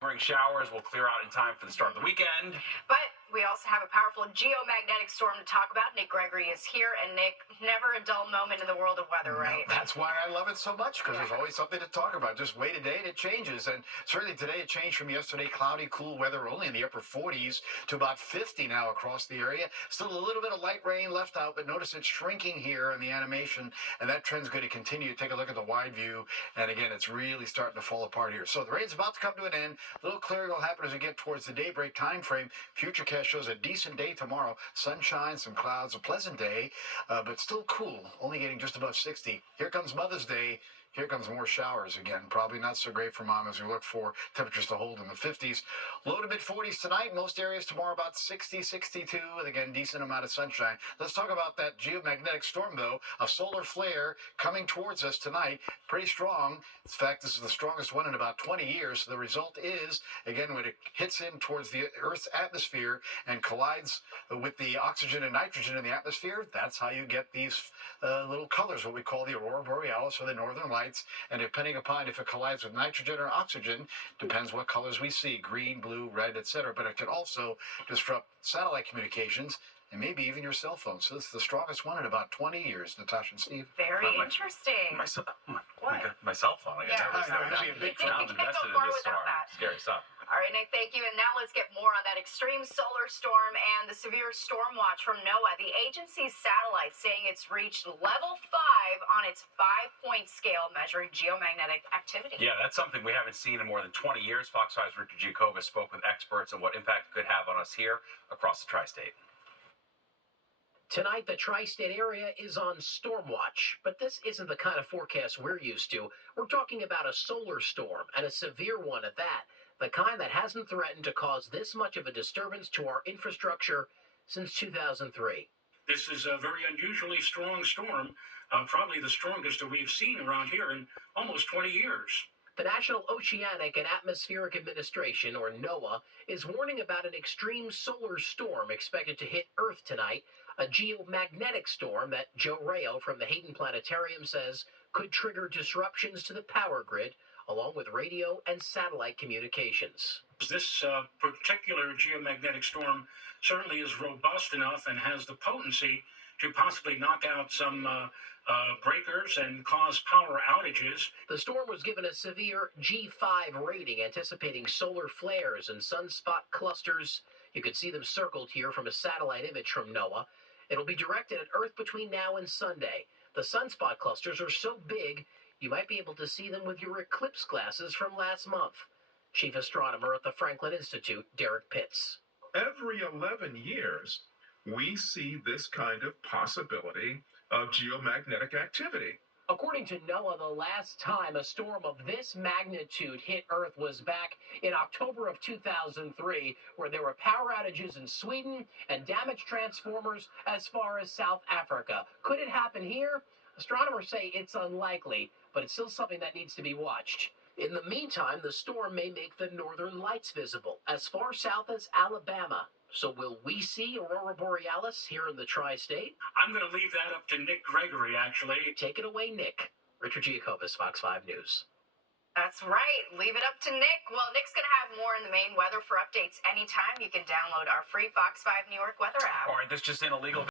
Lingering showers will clear out in time for the start of the weekend. But we also have a powerful geomagnetic storm to talk about. Nick Gregory is here, and Nick, never a dull moment in the world of weather, right? No, that's why I love it so much, because there's always something to talk about. Just wait a day and it changes. And certainly today it changed from yesterday, cloudy, cool weather only in the upper 40s to about 50 now across the area. Still a little bit of light rain left out, but notice it's shrinking here in the animation, and that trend's going to continue. Take a look at the wide view, and again, it's really starting to fall apart here. So the rain's about to come to an end. A little clearing will happen as we get towards the daybreak time frame. Futurecast shows a decent day tomorrow. Sunshine, some clouds, a pleasant day, but still cool, only getting just above 60. Here comes Mother's Day. Here comes more showers again. Probably not so great for mom as we look for temperatures to hold in the 50s. Low to mid 40s tonight. Most areas tomorrow about 60, 62, with again decent amount of sunshine. Let's talk about that geomagnetic storm, though. A solar flare coming towards us tonight. Pretty strong. In fact, this is the strongest one in about 20 years. The result is, again, when it hits in towards the Earth's atmosphere and collides with the oxygen and nitrogen in the atmosphere, that's how you get these little colors, what we call the aurora borealis or the northern lights. And depending upon if it collides with nitrogen or oxygen, depends what colors we see, green, blue, red, etc. But it can also disrupt satellite communications and maybe even your cell phone. So this is the strongest one in about 20 years, Natasha and Steve. Very interesting. My cell phone. Yeah. That'd be a big Now I'm You can't invested go far in this without storm. that. Scary stuff. All right, Nick, thank you. And now let's get more on that extreme solar storm and the severe storm watch from NOAA. The agency's satellite saying it's reached level 5 on its 5-point scale measuring geomagnetic activity. Yeah, that's something we haven't seen in more than 20 years. Fox 5's Richard Giacobbe spoke with experts on what impact it could have on us here across the tri-state. Tonight, the tri-state area is on storm watch, but this isn't the kind of forecast we're used to. We're talking about a solar storm, and a severe one at that, the kind that hasn't threatened to cause this much of a disturbance to our infrastructure since 2003. This is a very unusually strong storm, probably the strongest that we've seen around here in almost 20 years. The National Oceanic and Atmospheric Administration, or NOAA, is warning about an extreme solar storm expected to hit Earth tonight, a geomagnetic storm that Joe Rayo from the Hayden Planetarium says could trigger disruptions to the power grid, along with radio and satellite communications. This particular geomagnetic storm certainly is robust enough and has the potency to possibly knock out some breakers and cause power outages. The storm was given a severe G5 rating, anticipating solar flares and sunspot clusters. You could see them circled here from a satellite image from NOAA. It'll be directed at Earth between now and Sunday. The sunspot clusters are so big, you might be able to see them with your eclipse glasses from last month. Chief astronomer at the Franklin Institute, Derek Pitts. Every 11 years, we see this kind of possibility of geomagnetic activity. According to NOAA, the last time a storm of this magnitude hit Earth was back in October of 2003, where there were power outages in Sweden and damaged transformers as far as South Africa. Could it happen here? Astronomers say it's unlikely, but it's still something that needs to be watched. In the meantime, the storm may make the northern lights visible as far south as Alabama. So will we see aurora borealis here in the tri-state? I'm going to leave that up to Nick Gregory, actually. Take it away, Nick. Richard Giacobbe, Fox 5 News. That's right. Leave it up to Nick. Well, Nick's going to have more in the Maine weather for updates anytime. You can download our free Fox 5 New York weather app. All right, this just in, illegal